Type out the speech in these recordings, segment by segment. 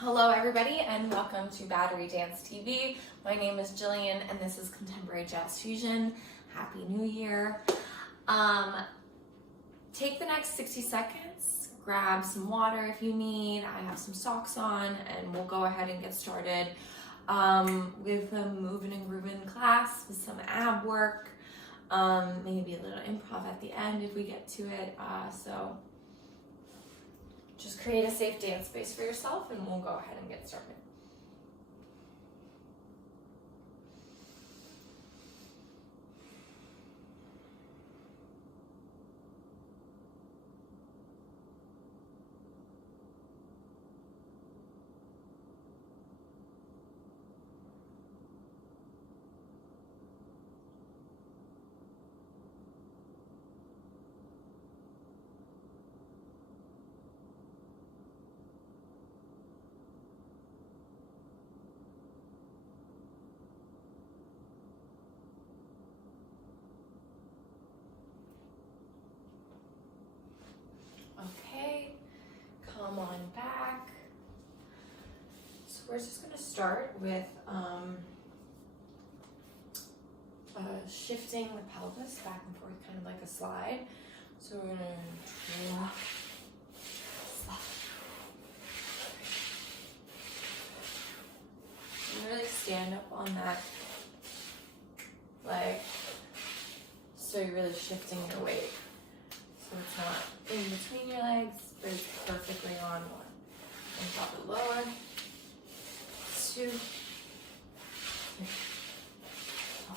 Hello everybody and welcome to Battery Dance TV. My name is Jillian and this is Contemporary Jazz Fusion. Happy New Year. Take the next 60 seconds, grab some water if you need. I have some socks on and we'll go ahead and get started with a moving and grooving class with some ab work, maybe a little improv at the end if we get to it. So just create a safe dance space for yourself and we'll go ahead and get started. Okay, come on back. So we're just going to start with shifting the pelvis back and forth, kind of like a slide. So we're going to drop, slide. And really stand up on that leg. So you're really shifting your weight. So it's not in between your legs, but it's perfectly on one. And drop it lower. 2, 3, 4, 5,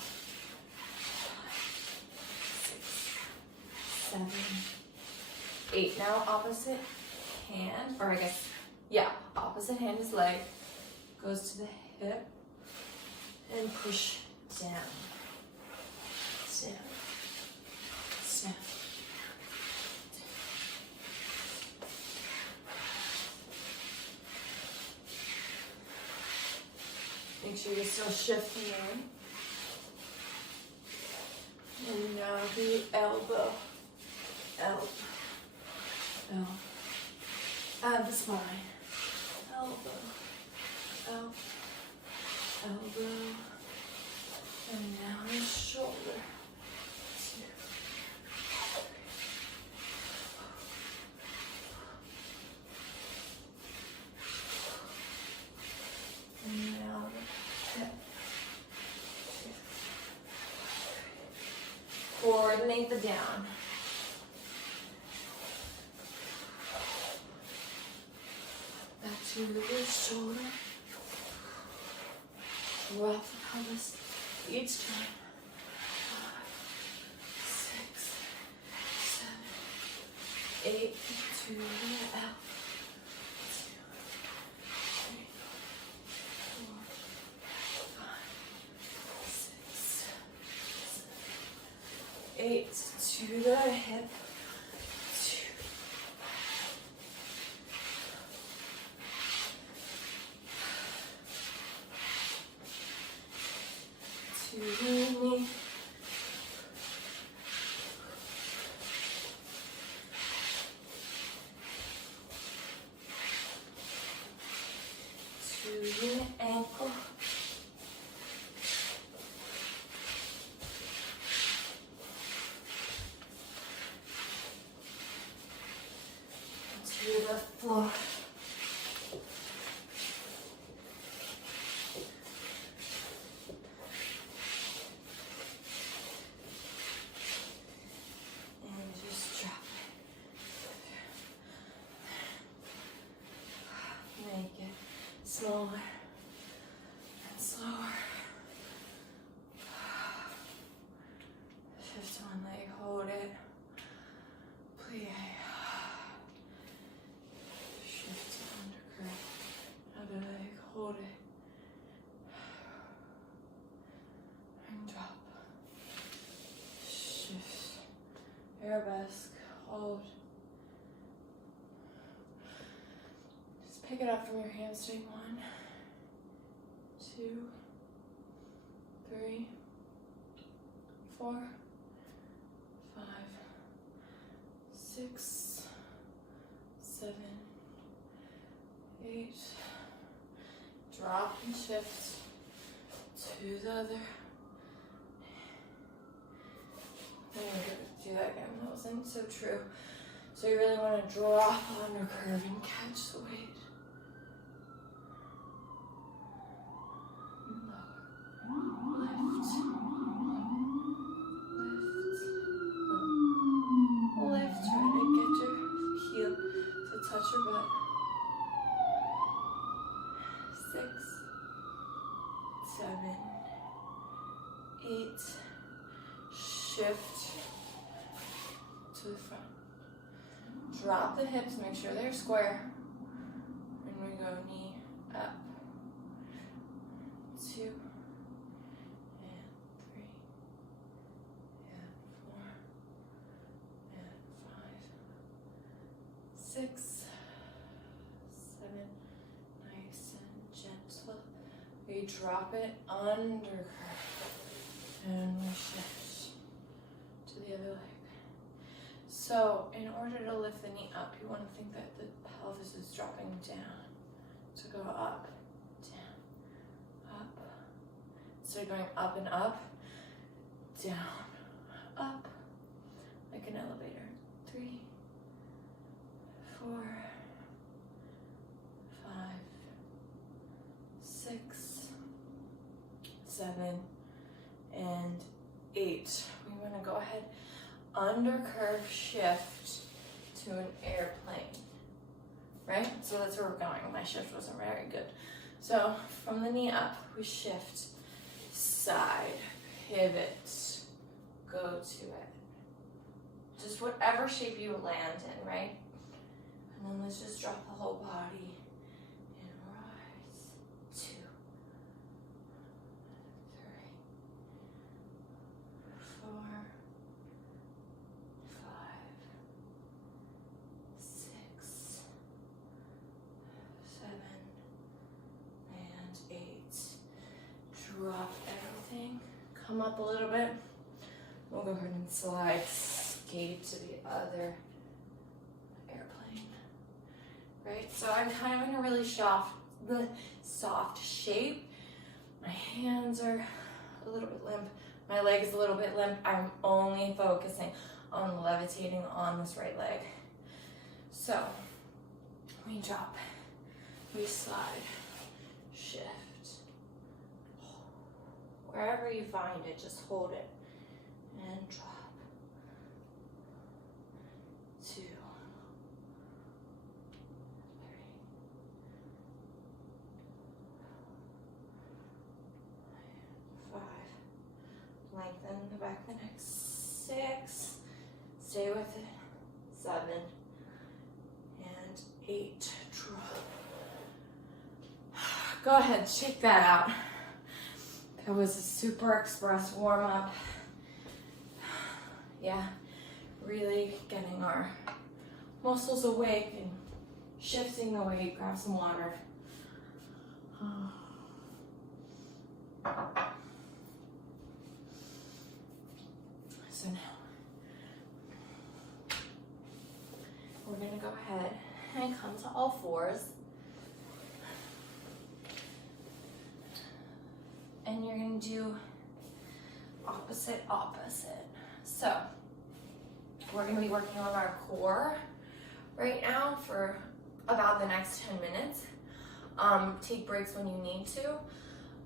6, 7, 8. Now opposite hand, or I guess, yeah, opposite hand is leg. Goes to the hip and push down. Down. Down. Make sure you're still shifting in. And now the elbow, elbow, elbow. Add the spine. Elbow, elbow, elbow. And now the shoulder. 2, 3. And now the hip. 2, 3. Coordinate the down. Back to the shoulder. Drop the pelvis each time. 5, 6, 7, 8. To the out. 8 to the hip, 2, 2 to the knee, 2 to the ankle. 2 to the floor. And just drop it. Make it smaller and slower. Shift one leg, hold it. Plie. Hold it and drop. Shift. Arabesque. Hold. Just pick it up from your hamstring. 1, 2, 3, 4, 5, 6, 7, 8, drop and shift to the other. I'm gonna do that again. That wasn't so true. So you really want to drop under curve and catch the weight. Lift, try to get your heel to touch your butt. 6, 7, 8. Shift to the front. Drop the hips, make sure they're square. And we go knee up. 2, and 3, and 4, and 5, 6, 7. Nice and gentle. We drop it under curve. And we shift to the other leg. So in order to lift the knee up, you want to think that the pelvis is dropping down. So go up, down, up. Instead of going up and up, down, up, like an elevator. 3, 4, 5, 6, 7, and 8. We want to go ahead, under curve shift to an airplane, right? So that's where we're going. My shift wasn't very good. So from the knee up, we shift, side, pivot, go to it. Just whatever shape you land in, right? And then let's just drop the whole body and rise. 2, 3, 4, 5, 6, 7, and 8. Drop everything. Come up a little bit. We'll go ahead and slide, skate to the other airplane. Right? So I'm kind of in a really soft shape. My hands are a little bit limp. My leg is a little bit limp. I'm only focusing on levitating on this right leg. So we drop, we slide, shift. Wherever you find it, just hold it and drop. 2, 3, 5. Lengthen the back of the neck. 6. Stay with it. 7 and 8. Drop. Go ahead, shake that out. That was a super express warm up. Yeah, really getting our muscles awake and shifting the weight. Grab some water. So now we're gonna go ahead and come to all fours. And you're gonna do opposite, opposite. So we're gonna be working on our core right now for about the next 10 minutes. Take breaks when you need to.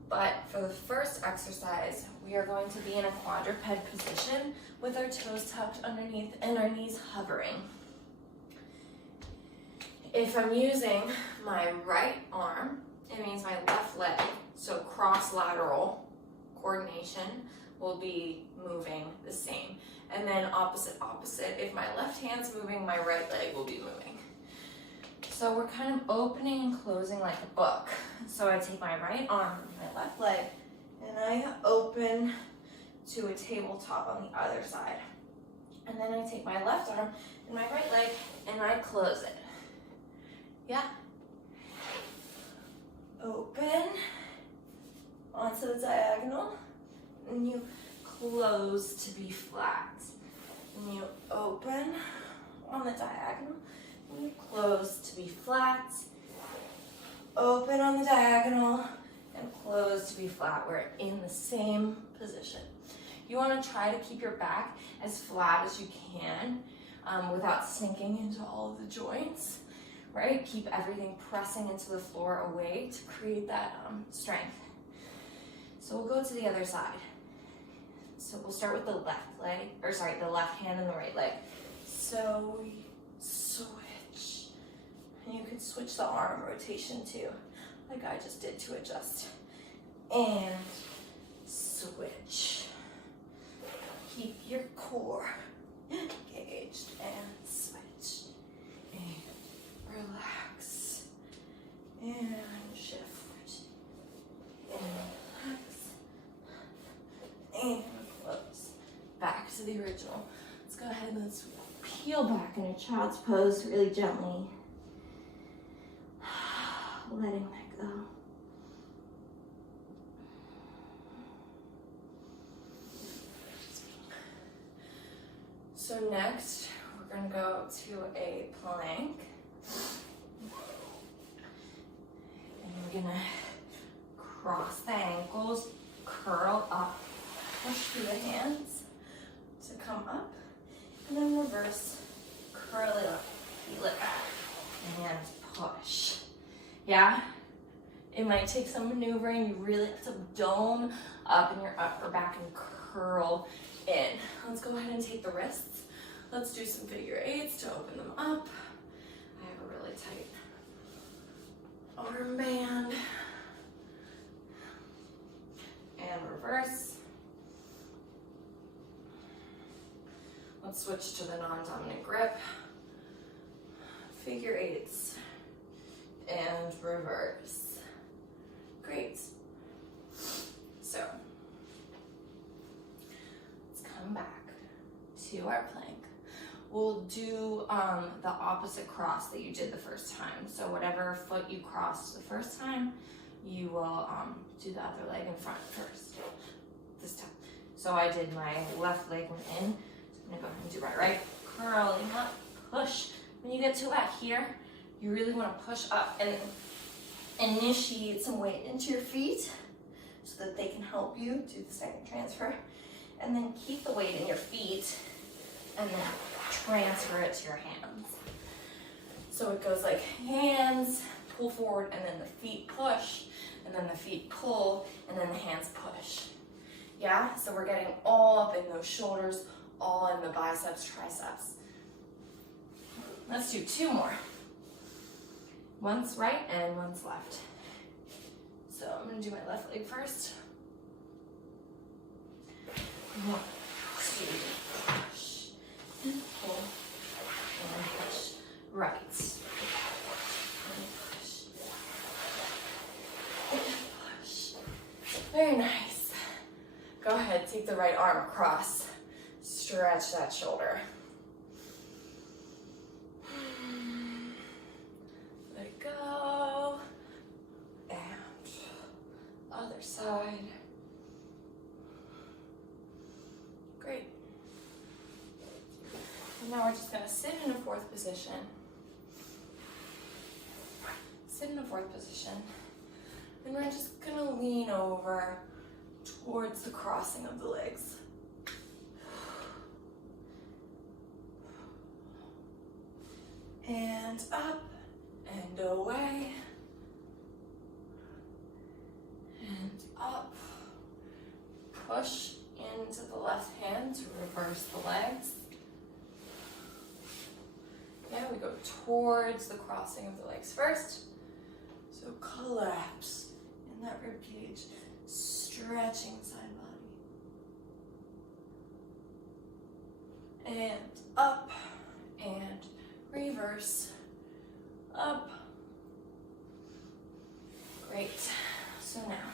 But for the first exercise, we are going to be in a quadruped position with our toes tucked underneath and our knees hovering. If I'm using my right arm, it means my left leg, so cross-lateral coordination will be moving the same. And then opposite, opposite. If my left hand's moving, my right leg will be moving. So we're kind of opening and closing like a book. So I take my right arm, my left leg, and I open to a tabletop on the other side. And then I take my left arm and my right leg and I close it. Yeah? Open onto the diagonal, and you close to be flat. And you open on the diagonal, and you close to be flat. open on the diagonal, and close to be flat. We're in the same position. You want to try to keep your back as flat as you can without sinking into all of the joints, right? Keep everything pressing into the floor away to create that strength. So we'll go to the other side. So we'll start with the left leg, or sorry, the left hand and the right leg. So we switch. And you can switch the arm rotation too, like I just did to adjust. And switch. Keep your core engaged and switch. And relax. And shift. And relax. And close. Back to the original. Let's go ahead and let's peel back in a child's pose really gently. Letting that go. So next, we're going to go to a plank. And we're going to cross the ankles, curl up, push through the hands to come up, and then reverse, curl it up, peel it back, and push. Yeah? It might take some maneuvering. You really have to dome up in your upper back and curl in. Let's go ahead and take the wrists. Let's do some figure eights to open them up. I have a really tight arm band. And reverse. Let's switch to the non-dominant grip. Figure eights. And reverse. Great. So, let's come back to our plank. We'll do the opposite cross that you did the first time. So whatever foot you crossed the first time, you will do the other leg in front first, this time. So I did my left leg went in, so I'm gonna go ahead and do my right. Curling up, push. When you get to about here, you really wanna push up and initiate some weight into your feet so that they can help you do the second transfer. And then keep the weight in your feet and then transfer it to your hands. So it goes like hands, pull forward, and then the feet push, and then the feet pull, and then the hands push. Yeah, so we're getting all up in those shoulders, all in the biceps, triceps. Let's do two more. One's right and one's left. So I'm gonna do my left leg first. 1, 2, push, and pull, and push. Right, and push, and push. Very nice. Go ahead, take the right arm across. Stretch that shoulder. Let it go. And other side. Great. And now we're just going to sit in a fourth position. Sit in a fourth position. And we're just going to lean over towards the crossing of the legs. And up and away. And up. Push into the left hand to reverse the legs. Yeah, we go towards the crossing of the legs first. So collapse in that rib cage, stretching side body. And up and reverse, up. Great. So now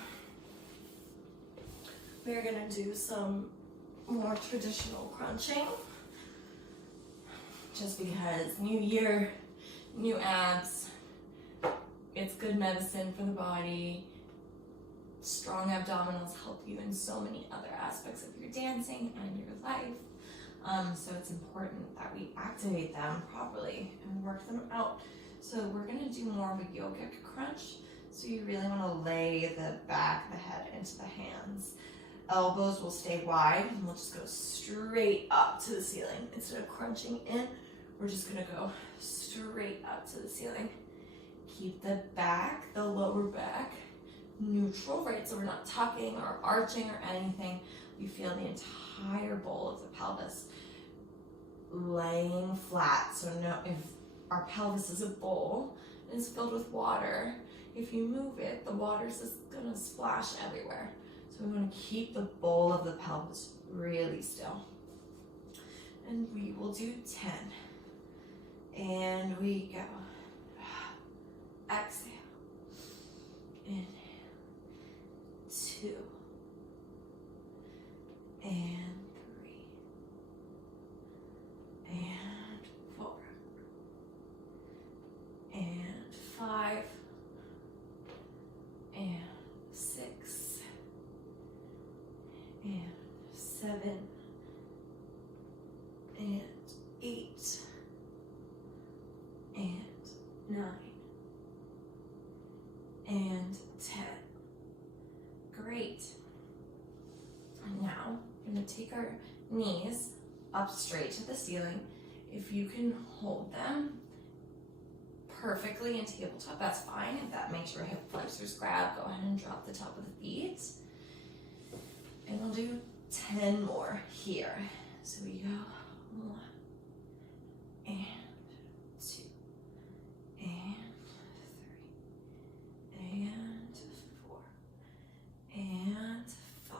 we're gonna do some more traditional crunching. Just because new year, new abs, it's good medicine for the body. Strong abdominals help you in so many other aspects of your dancing and your life. So it's important that we activate them properly and work them out. So we're gonna do more of a yogic crunch. So you really want to lay the back of the head into the hands. Elbows will stay wide and we'll just go straight up to the ceiling. Instead of crunching in, we're just gonna go straight up to the ceiling. Keep the back, the lower back, neutral, right? So we're not tucking or arching or anything. We feel the entire bowl of the pelvis laying flat. So no, if our pelvis is a bowl and it's filled with water, if you move it, the water's just gonna splash everywhere. So we want to keep the bowl of the pelvis really still. And we will do 10. And we go. Exhale. Inhale. 2. And 3. And 4. And 5. And 6. And 7. And 8. And 9. And 10. Great. And now we're going to take our knees up straight to the ceiling. If you can hold them perfectly in tabletop, that's fine. If that makes your hip flexors grab, go ahead and drop the top of the feet. And we'll do 10 more here. So we go 1 and 2 and 3 and 4 and 5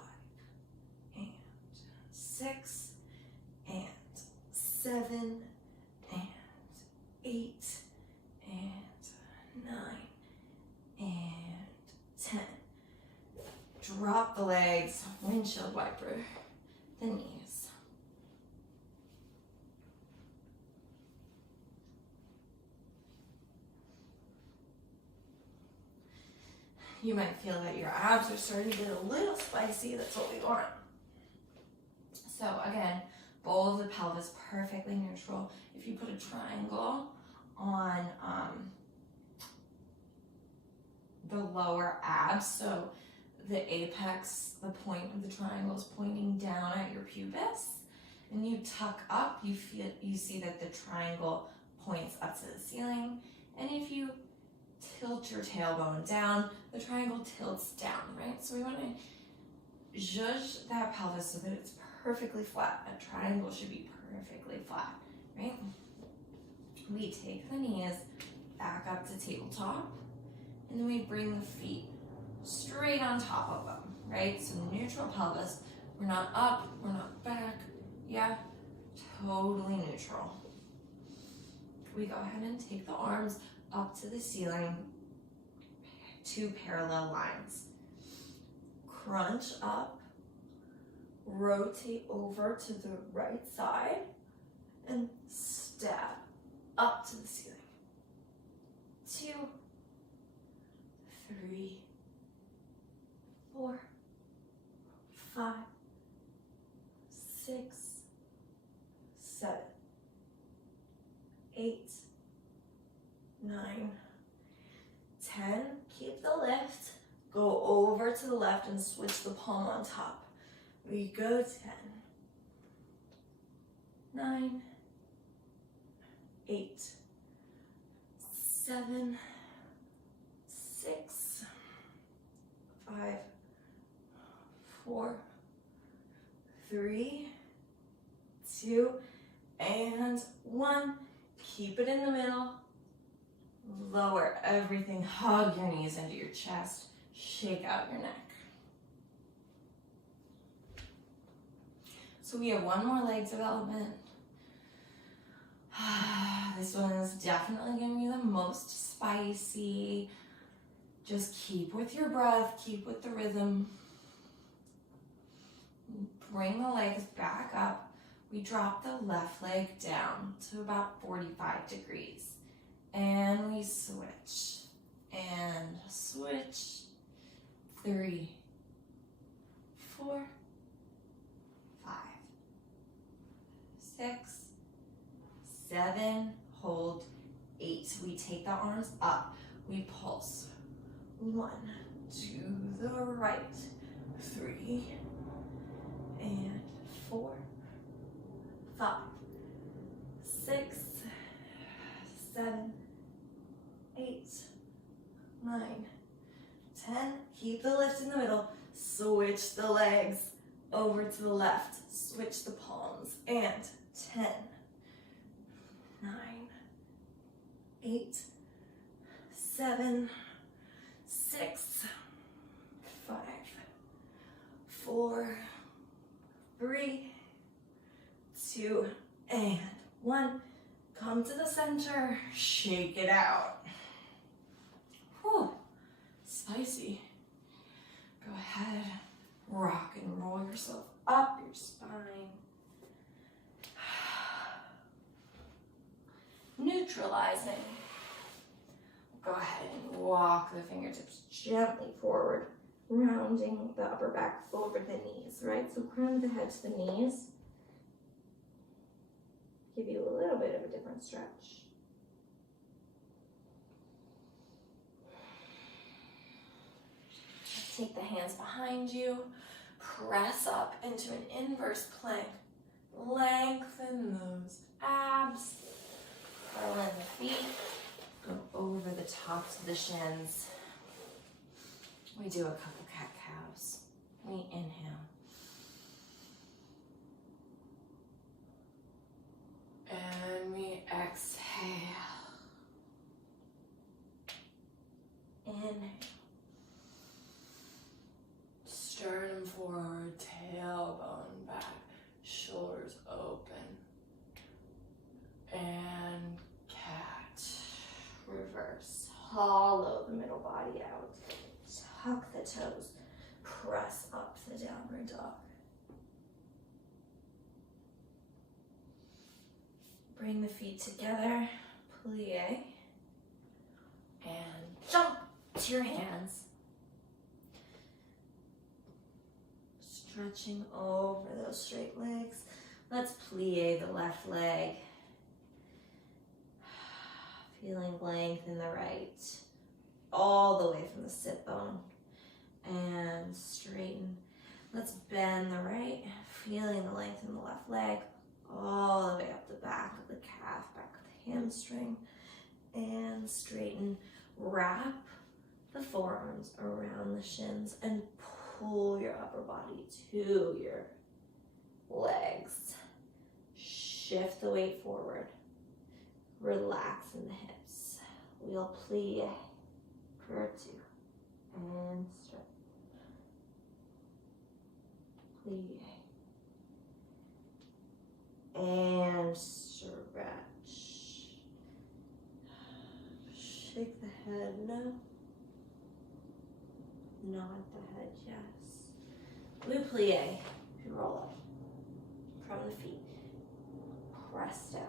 and 6 and 7 and 8 and 9 and 10. Drop the legs, windshield wiper the knees. You might feel that your abs are starting to get a little spicy. That's what we want. So again, bowl of the pelvis perfectly neutral. If you put a triangle on the lower abs, so the apex, the point of the triangle is pointing down at your pubis, and you tuck up, you see that the triangle points up to the ceiling. And if you tilt your tailbone down, the triangle tilts down, right? So we want to zhuzh that pelvis so that it's perfectly flat. A triangle should be perfectly flat, right? We take the knees back up to tabletop, and then we bring the feet straight on top of them, right? So neutral pelvis. We're not up, we're not back. Yeah, totally neutral. We go ahead and take the arms up to the ceiling, 2 parallel lines. Crunch up, rotate over to the right side, and step up to the ceiling. 2, 3, 4, 5, 6, 7, 8, 9, 10. Keep the lift. Go over to the left and switch the palm on top. We go 10, 9, 8, 7, 6, 5, 4, 3, 2, and 1. Keep it in the middle. Lower everything. Hug your knees into your chest. Shake out your neck. So we have one more leg development. This one is definitely going to be the most spicy. Just keep with your breath, keep with the rhythm. Bring the legs back up. We drop the left leg down to about 45 degrees. And we switch. And switch. 3, 4, 5, 6, 7, hold 8. We take the arms up. We pulse. 1, to the right, 3, and 4, 5, 6, 7, 8, 9, 10. Keep the lift in the middle. Switch the legs over to the left. Switch the palms. And 10, 9, 8, 7, 6, 5, 4, 3, 2, and 1. Come to the center. Shake it out. Whew. Spicy. Go ahead. Rock and roll yourself up your spine. Neutralizing. Go ahead and walk the fingertips gently forward, rounding the upper back over the knees, right? So crown of the head to the knees. Give you a little bit of a different stretch. Take the hands behind you, press up into an inverse plank. Lengthen those abs. Curl in the feet. Go over the tops of the shins. We do a couple cat-cows. We inhale. And we exhale. Inhale. Sternum forward, tailbone back, shoulders open. And cat. Reverse. Hollow the middle body out. Tuck the toes. Press up to the downward dog. Bring the feet together. Plie. And jump to your hands. Stretching over those straight legs. Let's plie the left leg. Feeling length in the right. All the way from the sit bone. And straighten. Let's bend the right. Feeling the length in the left leg. All the way up the back of the calf, back of the hamstring. And straighten. Wrap the forearms around the shins and pull your upper body to your legs. Shift the weight forward. Relax in the hips. We'll plie for 2. And stretch. Plie. And stretch. Shake the head no. Nod the head yes. We plie. Roll up from the feet. Press down.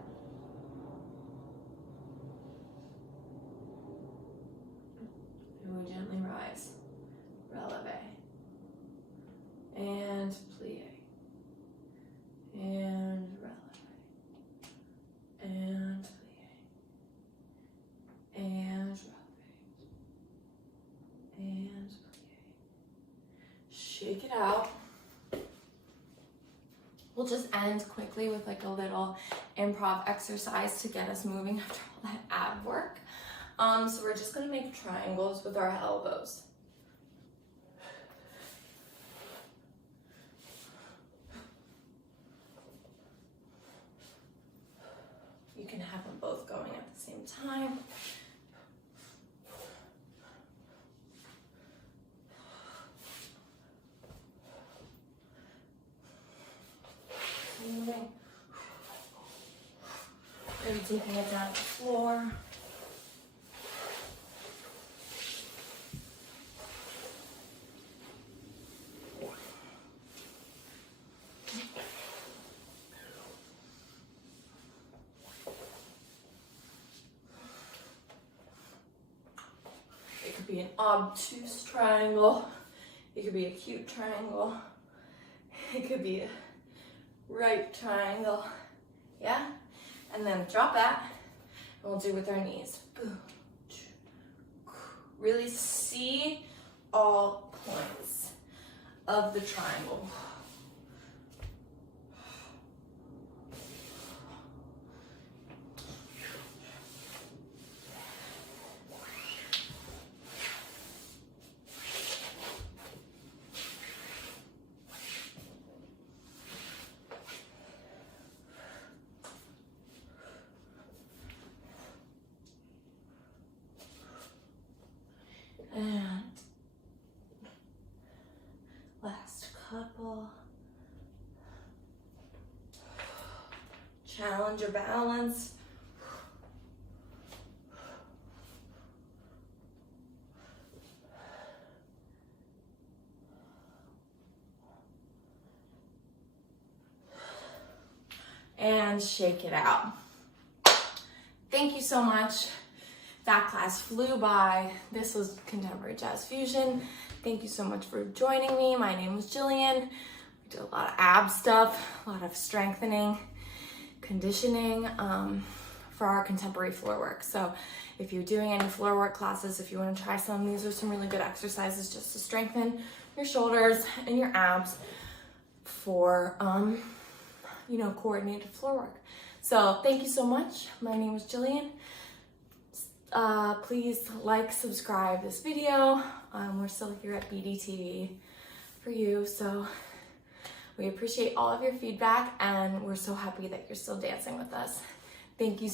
And we gently rise. Releve. And plie. And releve. And plie. And releve. And plie. Shake it out. We'll just end quickly with like a little improv exercise to get us moving after all that ab work. So we're just gonna make triangles with our elbows. You can have them both going at the same time. Moving. Maybe taking it down to the floor. It could be an obtuse triangle. It could be a cute triangle. It could be a right triangle. Yeah? And then drop that. And we'll do with our knees. Really see all points of the triangle. And last couple. Challenge your balance. And shake it out. Thank you so much. That class flew by. This was Contemporary Jazz Fusion. Thank you so much for joining me. My name is Jillian. We did a lot of ab stuff, a lot of strengthening, conditioning for our contemporary floor work. So if you're doing any floor work classes, if you want to try some, these are some really good exercises just to strengthen your shoulders and your abs for, coordinated floor work. So thank you so much. My name is Jillian. Please like, subscribe this video. We're still here at BDTV for you. So we appreciate all of your feedback and we're so happy that you're still dancing with us. Thank you.